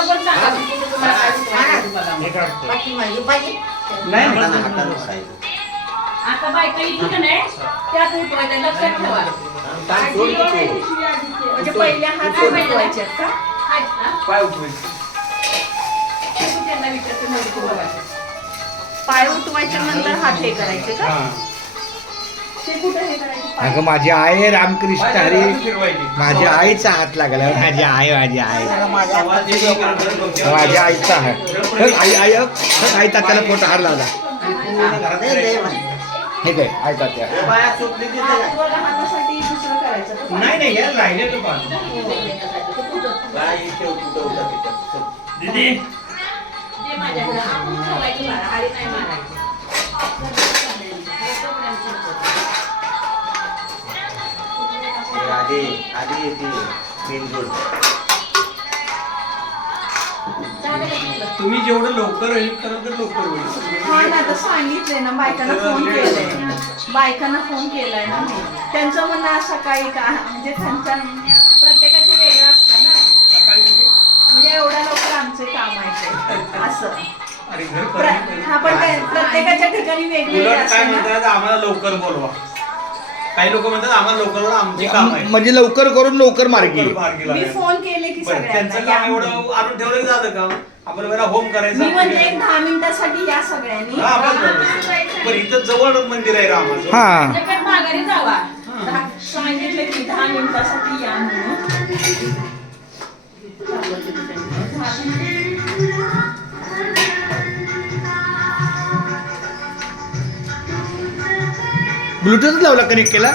पण सांगा तुम्हाला काय बाकी पाहिजे नाही, हातानं बसायचं. आता बायका इथून त्यात उठवायचं लक्षात ठेवा ताण सोड की म्हणजे हात उठवायचे आहेत का आहेत ना? पाय उठवायचे ते त्यांना विचारते बघायचं. पाय उठवायच्या नंतर हात हे करायचे का हा. अगं माझी आई आहे रामकृष्ण हरी. माझ्या आईचा हात लागला. माझी आई माझी आई. माझ्या आईचा आहे बघ, आई आई आई तात्याला फोटो हार लावला. हे काय आई तात्या. हात? नाही. नाही राहिले तो. दीदी. आधी आधी येते. मेनगोड? तुम्ही जेवढं लवकर होईल कराल तर लवकर हा होईल ना तर सांगितलंय ना बायकांना फोन केलाय. बायकांना फोन केलाय ना मी. त्यांचं म्हणणं असं काही का म्हणजे त्यांच्या प्रत्येकाचे वेगळं असतं ना. सकाळी म्हणजे? म्हणजे एवढ्या लवकर आमचे काम आहे ते. असं. अरे घर प्र- हा पण ते प्रत्येकाच्या ठिकाणी वेगवेगळे उलट काय असतं ना. म्हणतात आम्हाला लवकर बोलवा. काही लोक म्हणतात आम्हाला लवकर बोलवा आमचे काम आहे. म्हणजे लवकर करून लवकर मार्गी. मार्गी मी लागायचं. फोन केले की पण त्यांचं सगळ्यांना या काम म्हणून. एवढं आणून ठेवलं की झालं का आपल्याला वेळा होम करायचं मी म्हणजे एक दहा मिनिटासाठी या सगळ्यांनी. हा. पण इथं जवळ मंदिर आहे रामाचं. हा. त्याच्यात माघारी जावा. दहा- सांगितलं की दहा मिनिटासाठी या म्हणून ब्लूटूथ लावला कनेक्ट केला?